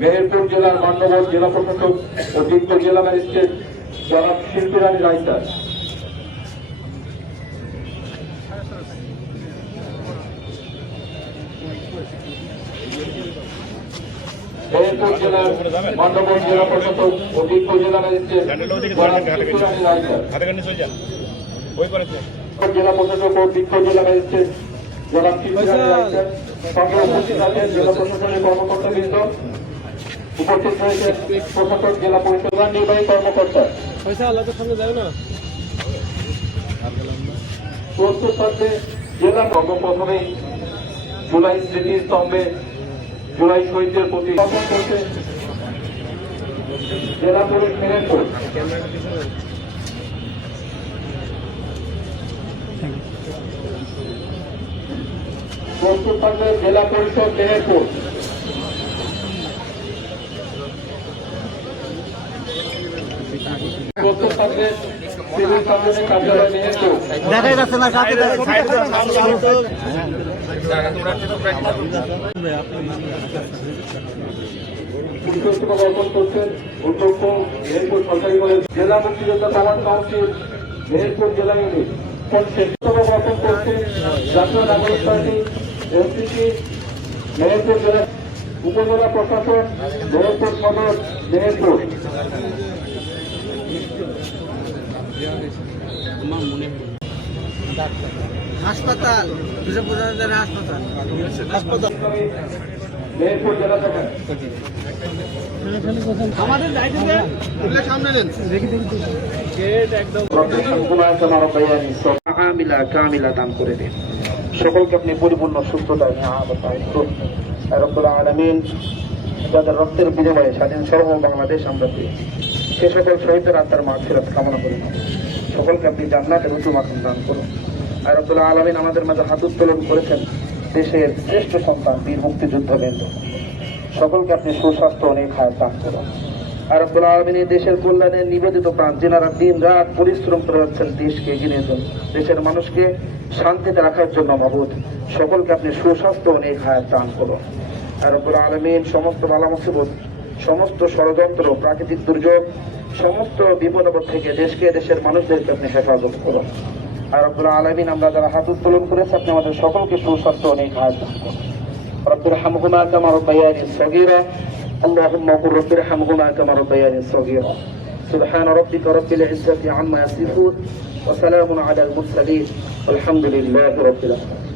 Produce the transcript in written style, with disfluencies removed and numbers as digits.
মেহেরপুর জেলার মান্যবর জেলা প্রশাসক ও যুক্ত জেলা ম্যাজিস্ট্রেট জনাব শিল্পী রানী রাইতার, মেহেরপুর জেলার মান্যবর জেলা প্রশাসক ও যুক্ত জেলা ম্যাজিস্ট্রেট জনাব শিল্পী রানী রাইতার, জেলা প্রশাসক ও যুক্ত জেলা ম্যাজিস্ট্রেট জনাব শিল্পী রানী রাইতার সঙ্গে উপস্থিত আছেন জেলা প্রশাসনের কর্মকর্তাবৃন্দ, উপস্থিত রয়েছে প্রশাসক জেলা পরিষদ নির্বাহী কর্মকর্তা। প্রস্তুত থাকবে জেলা প্রথমে জুলাই স্মৃতিস্তম্ভে জুলাই শহীদদের প্রতি অর্পণ করতে জেলা পুলিশ মেহেরপুর। প্রস্তুত থাকবে জেলা পরিষদ মেহেরপুর। প্রস্তুত থাকবে সিভিল সার্জনের কার্যালয় মেহেরপুর। দেখাই যাচ্ছে না অর্পণ করছেন অধ্যক্ষ মেহেরপুর সরকারি কলেজ জেলা মুক্তিযোদ্ধা কমান্ড কাউন্সিল মেহেরপুর জেলা ইউনিট। অর্পণ করছে জাতীয় নাগরিক পার্টি এনসিপি মেহেরপুর জেলা উপজেলা প্রশাসন মেহেরপুর সদর মেহেরপুর। হাসপাতাল হাসপাতাল মেহেরপুর জেলা শাখা আমাদের সামনে নেন কামিলা দান করে দিন। সকলকে আপনি পরিপূর্ণ সুস্থতা রব্বুল আলামিন যাদের রক্তের বিনিময়ে স্বাধীন সর্ব বাংলাদেশ আমরা পেয়ে সে সকল শহীদের আত্মার মাগফিরাত কামনা করি। সকলকে আপনি জান্নাতের উঁচু মাকাম দান করুন। আর রব্বুল আলামিন আমাদের মাঝে হাত উত্তোলন করেছেন দেশের শ্রেষ্ঠ সন্তান বীর মুক্তিযুদ্ধবৃন্দ, সকলকে আপনি সুস্বাস্থ্য অনেক হায়াত দান করুন। আর রব্বুল আলামিন এই দেশের কল্যাণে নিবেদিত প্রাণ যেনারা দিন রাত পরিশ্রম করে যাচ্ছেন দেশকে এগিয়ে নিয়ে যান, দেশের মানুষকে শান্তিতে রাখার জন্য মাবুদ সকলকে আপনি সুস্বাস্থ্য অনেক হায়াত দান করুন। আর রব্বুল আলামিন সমস্ত বালা মুসিবত, সমস্ত ষড়যন্ত্র, প্রাকৃতিক দুর্যোগ, সমস্ত বিপদ আপদ থেকে দেশকে দেশের মানুষদেরকে আপনি হেফাজত করুন। আর রব্বুল আলামিন আমরা যারা হাত উত্তোলন করেছে আপনি আমাদের সকলকে সুস্বাস্থ্য অনেক হায়াত দান করুন। রব্বিরহামহুমা কামা রাব্বায়ানি সগীরা আল্লাহুম্মা কুর রব্বিরহামহুমা কামা রাব্বায়ানি সগীরা। সুবহান রাব্বিকা রাব্বিল ইজ্জাতি আম্মা ইয়াসিফুন ওয়া সালামুন আলাল মুরসালিন ওয়ালহামদুলিল্লাহি রাব্বিল আলামিন।